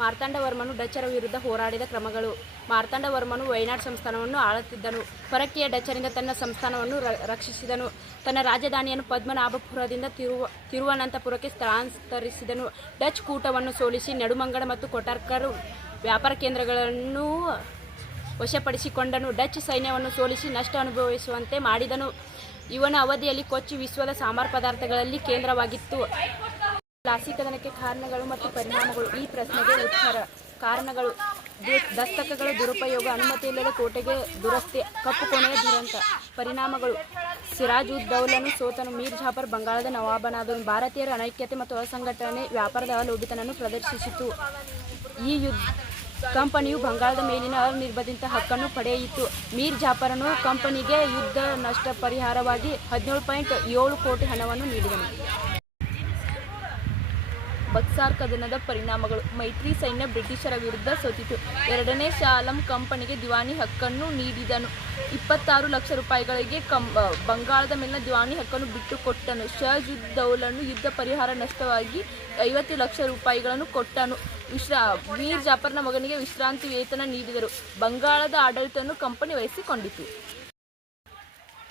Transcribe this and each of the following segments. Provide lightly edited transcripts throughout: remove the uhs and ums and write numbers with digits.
ಮಾರ್ತಾಂಡವರ್ಮನು ಡಚ್ಚರ ವಿರುದ್ಧ ಹೋರಾಡಿದ ಕ್ರಮಗಳು. ಮಾರ್ತಾಂಡವರ್ಮನು ವಯನಾಡ್ ಸಂಸ್ಥಾನವನ್ನು ಆಳುತ್ತಿದ್ದನು. ಪರಕೀಯ ಡಚ್ಚರಿಂದ ತನ್ನ ಸಂಸ್ಥಾನವನ್ನು ರಕ್ಷಿಸಿದನು. ತನ್ನ ರಾಜಧಾನಿಯನ್ನು ಪದ್ಮನಾಭಪುರದಿಂದ ತಿರುವನಂತಪುರಕ್ಕೆ ಸ್ಥಳಾಂತರಿಸಿದನು. ಡಚ್ ಕೂಟವನ್ನು ಸೋಲಿಸಿ ನೆಡುಮಂಗಲ ಮತ್ತು ಕೊಟಾರ್ಕರ್ ವ್ಯಾಪಾರ ಕೇಂದ್ರಗಳನ್ನು ವಶಪಡಿಸಿಕೊಂಡನು. ಡಚ್ ಸೈನ್ಯವನ್ನು ಸೋಲಿಸಿ ನಷ್ಟ ಅನುಭವಿಸುವಂತೆ ಮಾಡಿದನು. ಇವನ ಅವಧಿಯಲ್ಲಿ ಕೊಚ್ಚಿ ವಿಶ್ವದ ಸಾಂಬಾರ ಪದಾರ್ಥಗಳಲ್ಲಿ ಕೇಂದ್ರವಾಗಿತ್ತು. ಪ್ಲಾಸಿ ಕದನಕ್ಕೆ ಕಾರಣಗಳು ಮತ್ತು ಪರಿಣಾಮಗಳು. ಈ ಪ್ರಶ್ನೆಗೆ ಉತ್ತರ. ಕಾರಣಗಳು: ದಸ್ತಕಗಳ ದುರುಪಯೋಗ, ಅನುಮತಿಯಿಲ್ಲದ ಕೋಟೆಗೆ ದುರಸ್ತಿ, ಕಪ್ಪು ಕೋಣೆಯ ದುರಂತ. ಪರಿಣಾಮಗಳು: ಸಿರಾಜ್ ಉದ್ ದೌಲನು ಸೋತನು. ಮೀರ್ ಜಾಫರ್ ಬಂಗಾಳದ ನವಾಬನಾದನು. ಭಾರತೀಯರ ಅನೈಕ್ಯತೆ ಮತ್ತು ಅಸಂಘಟನೆ ವ್ಯಾಪಾರದ ಅಲೋಭಿತನನ್ನು ಪ್ರದರ್ಶಿಸಿತು. ಈ ಕಂಪನಿಯು ಬಂಗಾಳದ ಮೇಲಿನ ಅನಿರ್ಬಂಧಿತ ಹಕ್ಕನ್ನು ಪಡೆಯಿತು. ಮೀರ್ ಜಾಫರನು ಕಂಪನಿಗೆ ಯುದ್ಧ ನಷ್ಟ ಪರಿಹಾರವಾಗಿ 17.7 ಕೋಟಿ ಹಣವನ್ನು ನೀಡಿದನು. ಬಕ್ಸಾರ್ ಕದನದ ಪರಿಣಾಮಗಳು. ಮೈತ್ರಿ ಸೈನ್ಯ ಬ್ರಿಟಿಷರ ವಿರುದ್ಧ ಸೋತಿತು. ಎರಡನೇ ಶಾ ಆಲಂ ಕಂಪನಿಗೆ ದಿವಾನಿ ಹಕ್ಕನ್ನು ನೀಡಿದನು. 26 ಲಕ್ಷ ರೂಪಾಯಿಗಳಿಗೆ ಬಂಗಾಳದ ಮೇಲಿನ ದಿವಾನಿ ಹಕ್ಕನ್ನು ಬಿಟ್ಟುಕೊಟ್ಟನು. ಸಿರಾಜ್ ಉದ್ ದೌಲನು ಯುದ್ಧ ಪರಿಹಾರ ನಷ್ಟವಾಗಿ 50 ಲಕ್ಷ ರೂಪಾಯಿಗಳನ್ನು ಕೊಟ್ಟನು. ಮೀರ್ ಜಾಫರ್ನ ಮಗನಿಗೆ ವಿಶ್ರಾಂತಿ ವೇತನ ನೀಡಿದರು. ಬಂಗಾಳದ ಆಡಳಿತವನ್ನು ಕಂಪನಿ ವಹಿಸಿಕೊಂಡಿತು.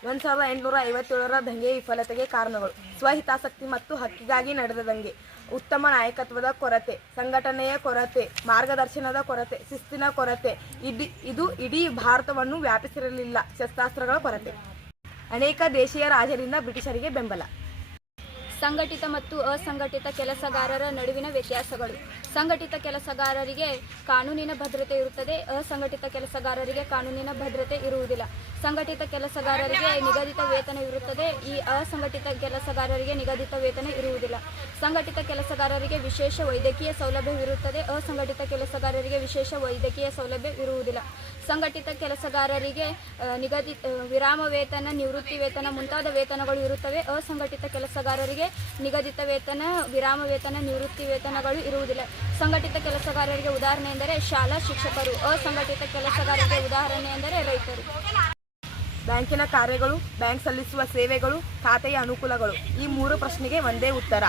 1857ರ ದಂಗೆಯ ವಿಫಲತೆಗೆ ಕಾರಣಗಳು. ಸ್ವಹಿತಾಸಕ್ತಿ ಮತ್ತು ಹಕ್ಕಿಗಾಗಿ ನಡೆದ ದಂಗೆ. ಉತ್ತಮ ನಾಯಕತ್ವದ ಕೊರತೆ, ಸಂಘಟನೆಯ ಕೊರತೆ, ಮಾರ್ಗದರ್ಶನದ ಕೊರತೆ, ಶಿಸ್ತಿನ ಕೊರತೆ. ಇದು ಇಡೀ ಭಾರತವನ್ನು ವ್ಯಾಪಿಸಿರಲಿಲ್ಲ. ಶಸ್ತ್ರಾಸ್ತ್ರಗಳ ಕೊರತೆ. ಅನೇಕ ದೇಶೀಯ ರಾಜರಿಂದ ಬ್ರಿಟಿಷರಿಗೆ ಬೆಂಬಲ. ಸಂಘಟಿತ ಮತ್ತು ಅಸಂಘಟಿತ ಕೆಲಸಗಾರರ ನಡುವಿನ ವ್ಯತ್ಯಾಸಗಳು. ಸಂಘಟಿತ ಕೆಲಸಗಾರರಿಗೆ ಕಾನೂನಿನ ಭದ್ರತೆ ಇರುತ್ತದೆ. ಅಸಂಘಟಿತ ಕೆಲಸಗಾರರಿಗೆ ಕಾನೂನಿನ ಭದ್ರತೆ ಇರುವುದಿಲ್ಲ. ಸಂಘಟಿತ ಕೆಲಸಗಾರರಿಗೆ ನಿಗದಿತ ವೇತನ ಇರುತ್ತದೆ. ಈ ಅಸಂಘಟಿತ ಕೆಲಸಗಾರರಿಗೆ ನಿಗದಿತ ವೇತನ ಇರುವುದಿಲ್ಲ. ಸಂಘಟಿತ ಕೆಲಸಗಾರರಿಗೆ ವಿಶೇಷ ವೈದ್ಯಕೀಯ ಸೌಲಭ್ಯವಿರುತ್ತದೆ. ಅಸಂಘಟಿತ ಕೆಲಸಗಾರರಿಗೆ ವಿಶೇಷ ವೈದ್ಯಕೀಯ ಸೌಲಭ್ಯ ಇರುವುದಿಲ್ಲ. ಸಂಘಟಿತ ಕೆಲಸಗಾರರಿಗೆ ನಿಗದಿತ ವಿರಾಮ ವೇತನ, ನಿವೃತ್ತಿ ವೇತನ ಮುಂತಾದ ವೇತನಗಳು ಇರುತ್ತವೆ. ಅಸಂಘಟಿತ ಕೆಲಸಗಾರರಿಗೆ ನಿಗದಿತ ವೇತನ, ವಿರಾಮ ವೇತನ, ನಿವೃತ್ತಿ ವೇತನಗಳು ಇರುವುದಿಲ್ಲ. ಸಂಘಟಿತ ಕೆಲಸಗಾರರಿಗೆ ಉದಾಹರಣೆ ಎಂದರೆ ಶಾಲಾ ಶಿಕ್ಷಕರು. ಅಸಂಘಟಿತ ಕೆಲಸಗಾರರಿಗೆ ಉದಾಹರಣೆ ಎಂದರೆ ರೈತರು. ಬ್ಯಾಂಕಿನ ಕಾರ್ಯಗಳು, ಬ್ಯಾಂಕ್ ಸಲ್ಲಿಸುವ ಸೇವೆಗಳು, ಖಾತೆಯ ಅನುಕೂಲಗಳು. ಈ 3 ಪ್ರಶ್ನೆಗೆ ಒಂದೇ ಉತ್ತರ.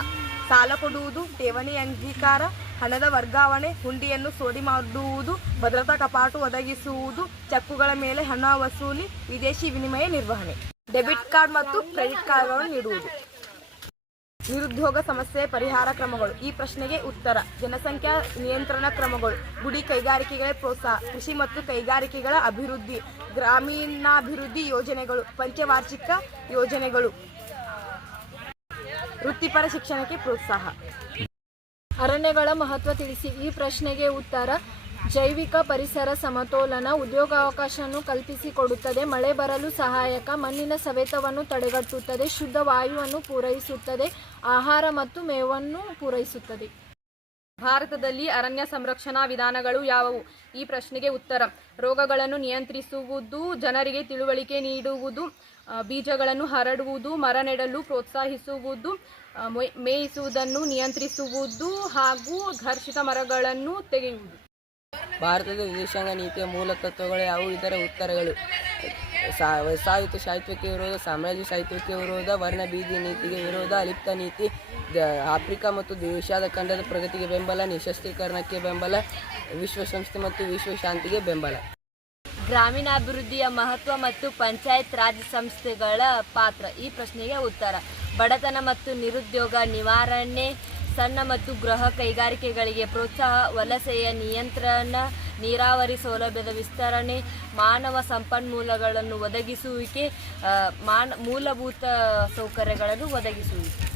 ಸಾಲ ಕೊಡುವುದು, ಠೇವಣಿ ಅಂಗೀಕಾರ, ಹಣದ ವರ್ಗಾವಣೆ, ಹುಂಡಿಯನ್ನು ಸೋರಿ ಮಾಡುವುದು, ಭದ್ರತಾ ಕಪಾಟು ಒದಗಿಸುವುದು, ಚೆಕ್ಕುಗಳ ಮೇಲೆ ಹಣ ವಸೂಲಿ, ವಿದೇಶಿ ವಿನಿಮಯ ನಿರ್ವಹಣೆ. ಡೆಬಿಟ್ ಕಾರ್ಡ್ ಮತ್ತು ಕ್ರೆಡಿಟ್ ಕಾರ್ಡ್ಗಳನ್ನು ನೀಡುವುದು. ನಿರುದ್ಯೋಗ ಸಮಸ್ಯೆ ಪರಿಹಾರ ಕ್ರಮಗಳು. ಈ ಪ್ರಶ್ನೆಗೆ ಉತ್ತರ. ಜನಸಂಖ್ಯಾ ನಿಯಂತ್ರಣ ಕ್ರಮಗಳು, ಗುಡಿ ಕೈಗಾರಿಕೆಗಳ ಪ್ರೋತ್ಸಾಹ, ಕೃಷಿ ಮತ್ತು ಕೈಗಾರಿಕೆಗಳ ಅಭಿವೃದ್ಧಿ, ಗ್ರಾಮೀಣಾಭಿವೃದ್ಧಿ ಯೋಜನೆಗಳು, ಪಂಚವಾರ್ಷಿಕ ಯೋಜನೆಗಳು, ವೃತ್ತಿಪರ ಶಿಕ್ಷಣಕ್ಕೆ ಪ್ರೋತ್ಸಾಹ. ಅರಣ್ಯಗಳ ಮಹತ್ವ ತಿಳಿಸಿ. ಈ ಪ್ರಶ್ನೆಗೆ ಉತ್ತರ. ಜೈವಿಕ ಪರಿಸರ ಸಮತೋಲನ, ಉದ್ಯೋಗಾವಕಾಶವನ್ನು ಕಲ್ಪಿಸಿಕೊಡುತ್ತದೆ, ಮಳೆ ಬರಲು ಸಹಾಯಕ, ಮಣ್ಣಿನ ಸವೆತವನ್ನು ತಡೆಗಟ್ಟುತ್ತದೆ, ಶುದ್ಧ ವಾಯುವನ್ನು ಪೂರೈಸುತ್ತದೆ, ಆಹಾರ ಮತ್ತು ಮೇವನ್ನು ಪೂರೈಸುತ್ತದೆ. ಭಾರತದಲ್ಲಿ ಅರಣ್ಯ ಸಂರಕ್ಷಣಾ ವಿಧಾನಗಳು ಯಾವುವು? ಈ ಪ್ರಶ್ನೆಗೆ ಉತ್ತರ. ರೋಗಗಳನ್ನು ನಿಯಂತ್ರಿಸುವುದು, ಜನರಿಗೆ ತಿಳುವಳಿಕೆ ನೀಡುವುದು, ಬೀಜಗಳನ್ನು ಹರಡುವುದು, ಮರ ನೆಡಲು ಪ್ರೋತ್ಸಾಹಿಸುವುದು, ಮೇಯಿಸುವುದನ್ನು ನಿಯಂತ್ರಿಸುವುದು ಹಾಗೂ ಘರ್ಷಿತ ಮರಗಳನ್ನು ತೆಗೆಯುವುದು. ಭಾರತದ ವಿದೇಶಾಂಗ ನೀತಿಯ ಮೂಲ ತತ್ವಗಳು ಯಾವುವು? ಇದರ ಉತ್ತರಗಳು. ಸಾಹಿತ್ಯಕ್ಕೆ ವಿರೋಧ, ಸಾಮ್ರಾಜ್ಯ ಸಾಹಿತ್ಯಕ್ಕೆ ವಿರೋಧ, ವರ್ಣ ಬೀದಿ ನೀತಿಗೆ ವಿರೋಧ, ಅಲಿಪ್ತ ನೀತಿ, ಆಫ್ರಿಕಾ ಮತ್ತು ಏಷ್ಯಾದ ಖಂಡದ ಪ್ರಗತಿಗೆ ಬೆಂಬಲ, ನಿಶಸ್ತ್ರೀಕರಣಕ್ಕೆ ಬೆಂಬಲ, ವಿಶ್ವಸಂಸ್ಥೆ ಮತ್ತು ವಿಶ್ವ ಶಾಂತಿಗೆ ಬೆಂಬಲ. ಗ್ರಾಮೀಣಾಭಿವೃದ್ಧಿಯ ಮಹತ್ವ ಮತ್ತು ಪಂಚಾಯತ್ ರಾಜ್ ಸಂಸ್ಥೆಗಳ ಪಾತ್ರ. ಈ ಪ್ರಶ್ನೆಗೆ ಉತ್ತರ. ಬಡತನ ಮತ್ತು ನಿರುದ್ಯೋಗ ನಿವಾರಣೆ, ಸಣ್ಣ ಮತ್ತು ಗೃಹ ಕೈಗಾರಿಕೆಗಳಿಗೆ ಪ್ರೋತ್ಸಾಹ, ವಲಸೆಯ ನಿಯಂತ್ರಣ, ನೀರಾವರಿ ಸೌಲಭ್ಯದ ವಿಸ್ತರಣೆ, ಮಾನವ ಸಂಪನ್ಮೂಲಗಳನ್ನು ಒದಗಿಸುವಿಕೆ, ಮೂಲಭೂತ ಸೌಕರ್ಯಗಳನ್ನು ಒದಗಿಸುವಿಕೆ.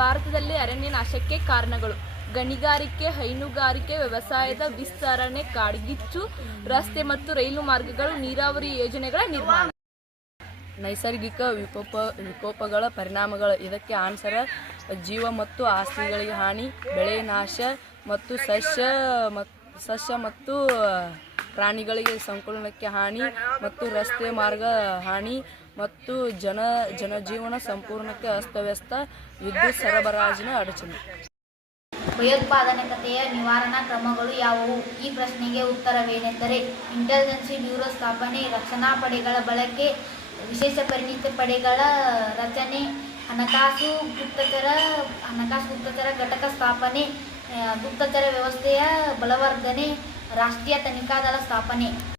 ಭಾರತದಲ್ಲಿ ಅರಣ್ಯ ನಾಶಕ್ಕೆ ಕಾರಣಗಳು. ಗಣಿಗಾರಿಕೆ, ಹೈನುಗಾರಿಕೆ, ವ್ಯವಸಾಯದ ವಿಸ್ತರಣೆ, ಕಾಡ್ಗಿಚ್ಚು, ರಸ್ತೆ ಮತ್ತು ರೈಲು ಮಾರ್ಗಗಳು, ನೀರಾವರಿ ಯೋಜನೆಗಳ ನಿರ್ಮಾಣ. ನೈಸರ್ಗಿಕ ವಿಕೋಪಗಳ ಪರಿಣಾಮಗಳು. ಇದಕ್ಕೆ ಆನ್ಸರ್. ಜೀವ ಮತ್ತು ಆಸ್ತಿಗಳಿಗೆ ಹಾನಿ, ಬೆಳೆ ನಾಶ ಮತ್ತು ಸಸ್ಯ ಮತ್ತು ಪ್ರಾಣಿಗಳಿಗೆ ಸಂಕುಲನಕ್ಕೆ ಹಾನಿ ಮತ್ತು ರಸ್ತೆ ಮಾರ್ಗ ಹಾನಿ ಮತ್ತು ಜನಜೀವನ ಸಂಪೂರ್ಣಕ್ಕೆ ಅಸ್ತವ್ಯಸ್ತ, ವಿದ್ಯುತ್ ಸರಬರಾಜಿನ ಅಡಚಣೆ. ಭಯೋತ್ಪಾದಕತೆಯ ನಿವಾರಣಾ ಕ್ರಮಗಳು ಯಾವುವು? ಈ ಪ್ರಶ್ನೆಗೆ ಉತ್ತರವೇನೆಂದರೆ ಇಂಟೆಲಿಜೆನ್ಸಿ ಬ್ಯೂರೋ ಸ್ಥಾಪನೆ, ರಕ್ಷಣಾ ಪಡೆಗಳ ಬಳಕೆ, ವಿಶೇಷ ಪರಿಣಿತ ಪಡೆಗಳ ರಚನೆ, ಹಣಕಾಸು ಗುಪ್ತಚರ ಘಟಕ ಸ್ಥಾಪನೆ, ಗುಪ್ತಚರ ವ್ಯವಸ್ಥೆಯ ಬಲವರ್ಧನೆ, ರಾಷ್ಟ್ರೀಯ ತನಿಖಾ ದಳ ಸ್ಥಾಪನೆ.